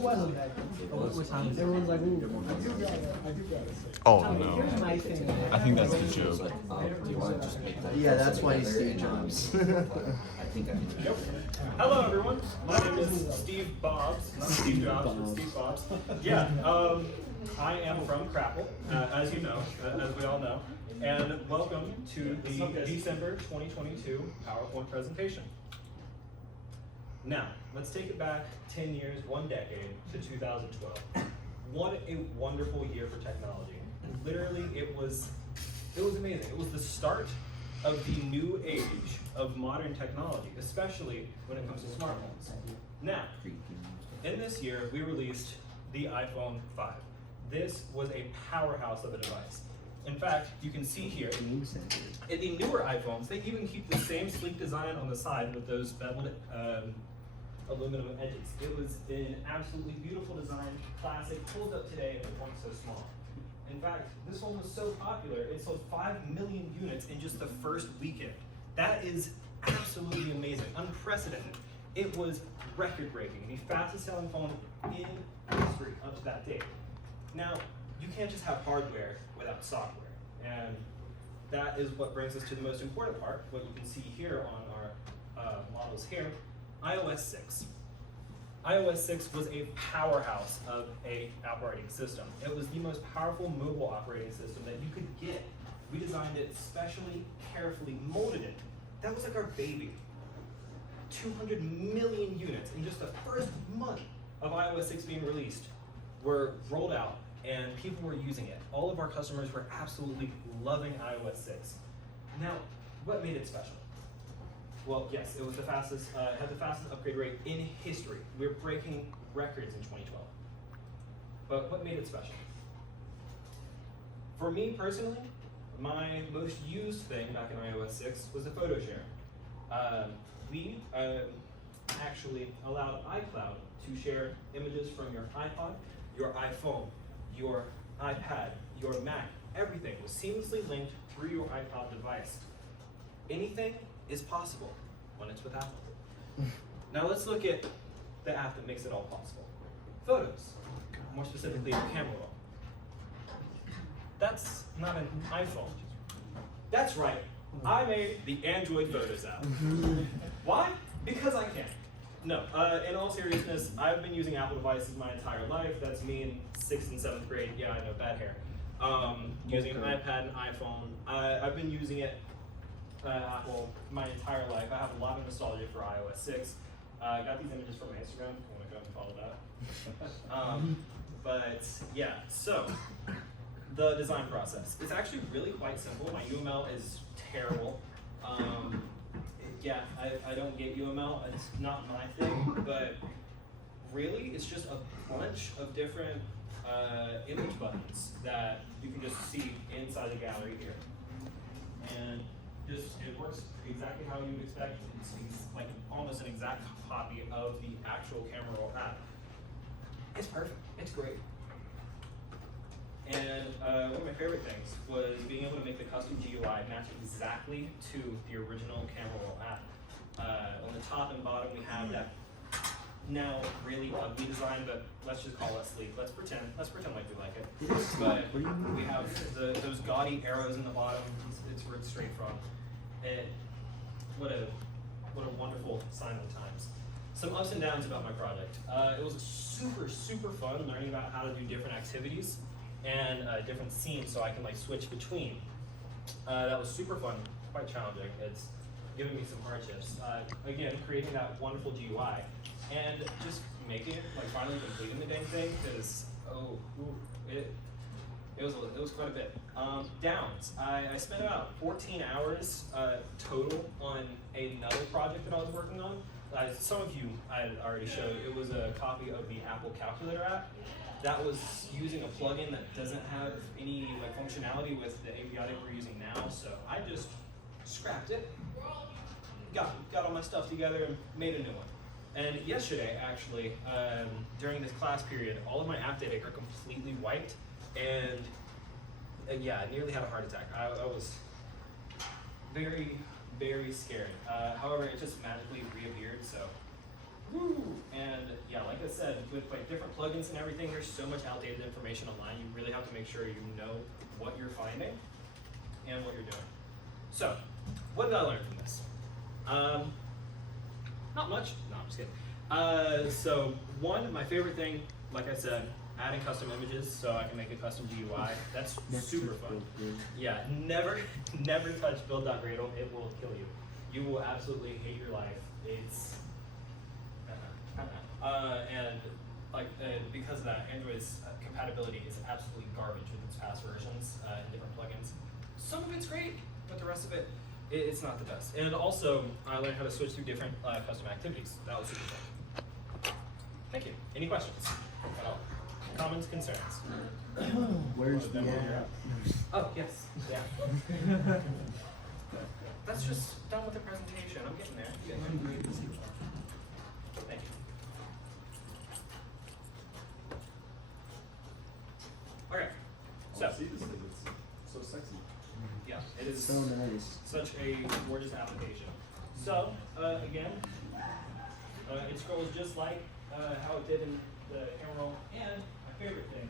wasn't that good. Everyone's like, ooh, Oh no. here's my thing. I think that's the joke. Yeah, that's why he's Steve Jobs. Hello, everyone. My name is Steve Bobs, not Steve Jobs, but Steve Bobs. Yeah, I am from Crapple, as you know, as we all know, and welcome to the December 2022 PowerPoint presentation. Now, let's take it back 10 years, 1 decade, to 2012. What a wonderful year for technology. Literally, it was amazing. It was the start of the new age of modern technology, especially when it comes to smartphones. Now, in this year, we released the iPhone 5. This was a powerhouse of a device. In fact, you can see here, in the newer iPhones, they even keep the same sleek design on the side with those beveled aluminum edges. It was an absolutely beautiful design, classic, holds up today, and it wasn't so small. In fact, this one was so popular, it sold 5 million units in just the first weekend. That is absolutely amazing, unprecedented. It was record-breaking, the fastest selling phone in history up to that date. Now, you can't just have hardware without software, and that is what brings us to the most important part, what you can see here on our models here, iOS 6. iOS 6 was a powerhouse of a operating system. It was the most powerful mobile operating system that you could get. We designed it specially, carefully, molded it. That was like our baby. 200 million units in just the first month of iOS 6 being released were rolled out, and people were using it. All of our customers were absolutely loving iOS 6. Now, what made it special? Well, yes, it was the fastest, had the fastest upgrade rate in history. We're breaking records in 2012. But what made it special? For me personally, my most used thing back in iOS 6 was the photo share. We actually allowed iCloud to share images from your iPod, your iPhone, your iPad, your Mac. Everything was seamlessly linked through your iCloud device. Anything is possible when it's with Apple. Now let's look at the app that makes it all possible. Photos, more specifically the camera roll. That's not an iPhone. That's right, I made the Android Photos app. Why? Because I can. No, in all seriousness, I've been using Apple devices my entire life. That's me in 6th and 7th grade. Yeah, I know, bad hair. Using an iPad and iPhone. I've been using it Apple my entire life. I have a lot of nostalgia for iOS 6. I got these images from my Instagram. I want to go and follow that. But yeah, so the design process. It's actually really quite simple. My UML is terrible. Yeah, I don't get UML. It's not my thing, but really, it's just a bunch of different image buttons that you can just see inside the gallery here. And it works exactly how you would expect. It's like almost an exact copy of the actual camera roll app. It's perfect. It's great. And one of my favorite things was being able to make the custom GUI match exactly to the original camera roll app. On the top and bottom, we have that now really ugly design, but let's just call it sleek. Let's pretend like we like it. But we have those gaudy arrows in the bottom. It's where it's straight from. And what a wonderful sign of the times. Some ups and downs about my project. It was super fun learning about how to do different activities and different scenes, so I can like switch between. That was super fun, quite challenging. It's giving me some hardships. Again, creating that wonderful GUI and just making it, like finally completing the dang thing, because it was quite a bit. Downs. I spent about 14 hours total on another project that I was working on. Some of you I had already showed. It was a copy of the Apple Calculator app that was using a plugin that doesn't have any like functionality with the API that we're using now. So I just scrapped it, got all my stuff together, and made a new one. And yesterday, actually, during this class period, all of my app data are completely wiped, and yeah, I nearly had a heart attack. I was very scared. However, it just magically reappeared, so Woo! And yeah, like I said, with like different plugins and everything, there's so much outdated information online. You really have to make sure you know what you're finding and what you're doing. So, what did I learn from this? Not much. No, I'm just kidding. So one, my favorite thing, like I said, adding custom images so I can make a custom GUI. That's super fun. Yeah, never touch build.gradle. It will kill you. You will absolutely hate your life. It's and like because of that, Android's compatibility is absolutely garbage with its past versions and different plugins. Some of it's great, but the rest of it, it's not the best. And also, I learned how to switch through different custom activities. That was super fun. Thank you. Any questions at all? Comments, concerns? Where's the app? Oh, yes. Yeah. That's just done with the presentation. I'm getting there. Thank you. Okay. So, see this thing, it's so sexy. yeah, it is So nice. such a gorgeous application. So, again, it scrolls just like how it did in the camera roll. And my favorite thing,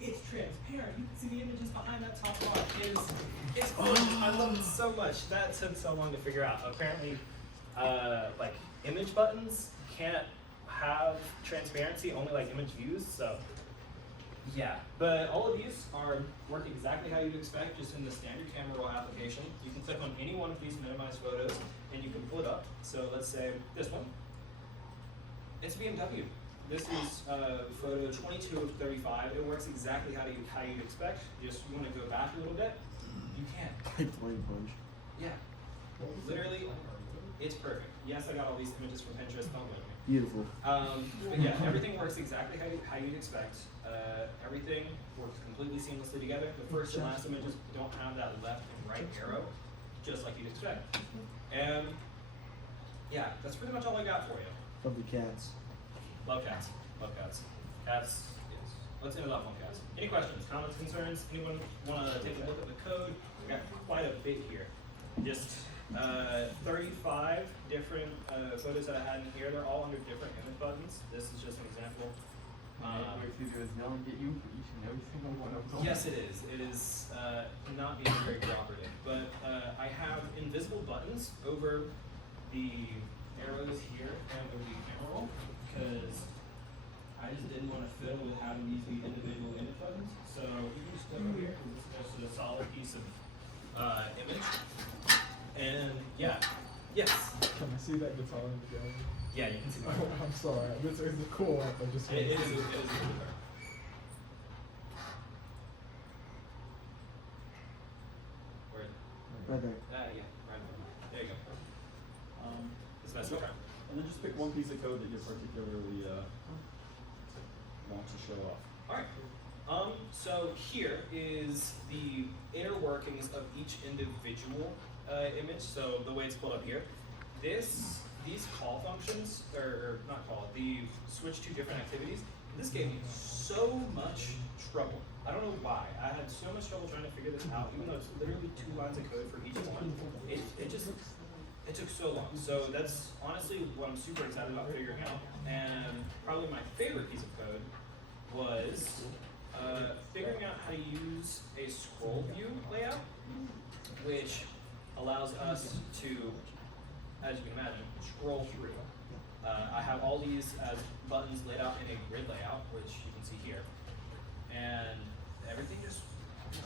it's transparent. You can see the images behind that top bar. It's gorgeous. I love it so much. That took so long to figure out. Apparently, like image buttons can't have transparency, only like image views. So. Yeah, but all of these work exactly how you'd expect, just in the standard camera roll application. You can click on any one of these minimized photos, and you can pull it up. So let's say this one. It's BMW. This is photo 22 of 35. It works exactly how you'd expect. Just you want to go back a little bit, you can. Like Flame Punch. Yeah, literally, it's perfect. Yes, I got all these images from Pinterest. Don't blame me. Beautiful. But yeah, everything works exactly how you'd expect. Everything works completely seamlessly together. The first and last images don't have that left and right arrow, just like you'd expect. And yeah, that's pretty much all I got for you. Love the cats. Love cats. Love cats. Cats, yes. Let's end it off on cats. Any questions, comments, concerns? Anyone want to take a look at the code? We got quite a bit here. Just 35 different photos that I had in here. They're all under different image buttons. This is just an example. What if you do is now get you for each and every single one of them? Yes, it is. It is not being very cooperative, but I have invisible buttons over the arrows here and over the camera roll because I just didn't want to fiddle with having these be individual image buttons. So you can just click over here because it's just a solid piece of image. And yeah, yes. Can I see that guitar in the gallery? Yeah, you can see my I'm sorry. It's a cool app. I just It is a cool card. Where? Right there. Yeah, right. There you go. It's nice try. And then just pick one piece of code that you particularly want to show off. Alright. So here is the inner workings of each individual image. So the way it's pulled up here. These call functions, or not call, the switch to different activities, this gave me so much trouble. I don't know why. I had so much trouble trying to figure this out, even though it's literally 2 lines of code for each one. It took so long. So that's honestly what I'm super excited about figuring out. And probably my favorite piece of code was figuring out how to use a scroll view layout, which allows us to, as you can imagine, scroll through. I have all these as buttons laid out in a grid layout, which you can see here. And everything just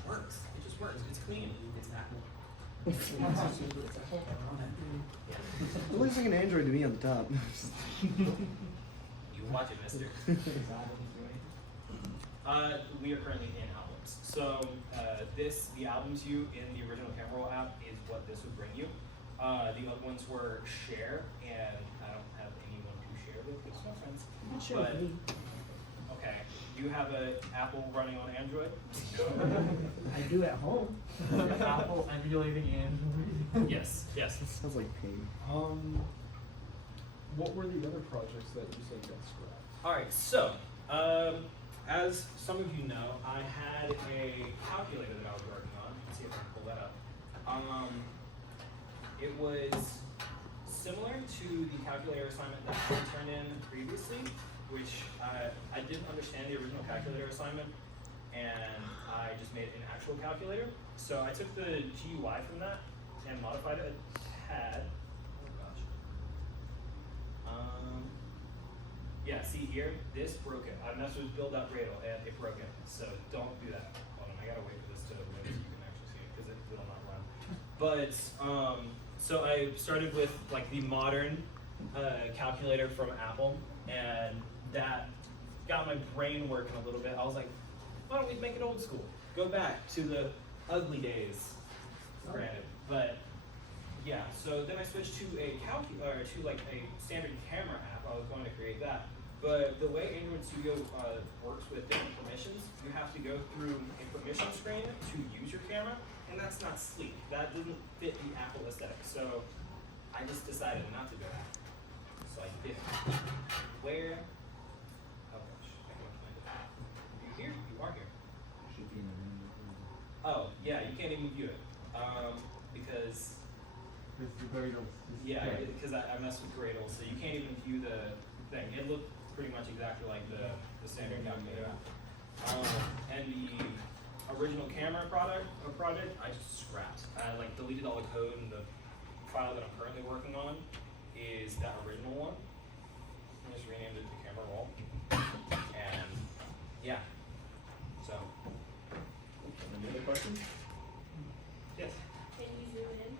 works. It just works. It's clean. It's Apple. It looks like an Android to me on the top. You watch it, mister. We are currently in albums. So the albums view in the original camera roll app is what this would bring you. The other ones were share, and I don't have anyone to share with. It's my friends. Share with me. Okay. You have an Apple running on Android? I do at home. Apple emulating Android. Yes. Yes. Sounds like pain. What were the other projects that you said got scrapped? All right. So, as some of you know, I had a calculator that I was working on. Let's see if I can pull that up. It was similar to the calculator assignment that I turned in previously, which I didn't understand the original calculator assignment, and I just made an actual calculator. So I took the GUI from that and modified it a tad. Oh gosh. Yeah, see here, this broke it. I messed with build up Gradle and it broke it. So don't do that. Hold on, I gotta wait for this to load so you can actually see it because it will not run. But so I started with like the modern calculator from Apple, and that got my brain working a little bit. I was like, why don't we make it old school? Go back to the ugly days, granted. But yeah, so then I switched to a like a standard camera app. I was going to create that. But the way Android Studio works with different permissions, you have to go through a permission screen to use your camera, and that's not sleek. That doesn't fit the Apple aesthetic. So I just decided not to do that. So I did. Where? Oh gosh, I can't find it. You here? You are here. Should be in the room. Oh yeah, you can't even view it because This is the Gradle. yeah, because I messed with Gradle, so you can't even view the thing. It looked pretty much exactly like the standard calculator app. And the original camera project I just scrapped. I like deleted all the code, and the file that I'm currently working on is that original one. I just renamed it to camera roll. And yeah, so Any other questions? yes. Can you zoom in?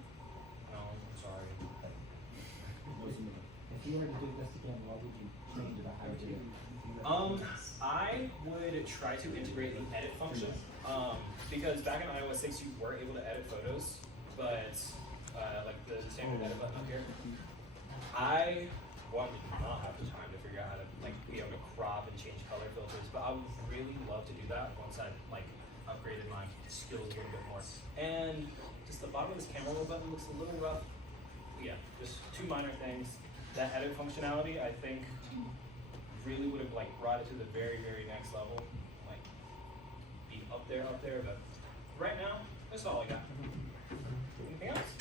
No, I'm sorry. No, Samantha. If you wanted to do this again, why would you change it or how would you do it? I would try to integrate the edit function, because back in iOS 6 you were able to edit photos, but like the standard edit button up here, I did not have the time to figure out how to like be able to crop and change color filters, but I would really love to do that once I like upgraded my skills a little bit more. And just the bottom of this camera roll button looks a little rough. Yeah, just two minor things. That edit functionality, I think, really would have like brought it to the very, very next level, like be up there. But right now, that's all I got. Anything else?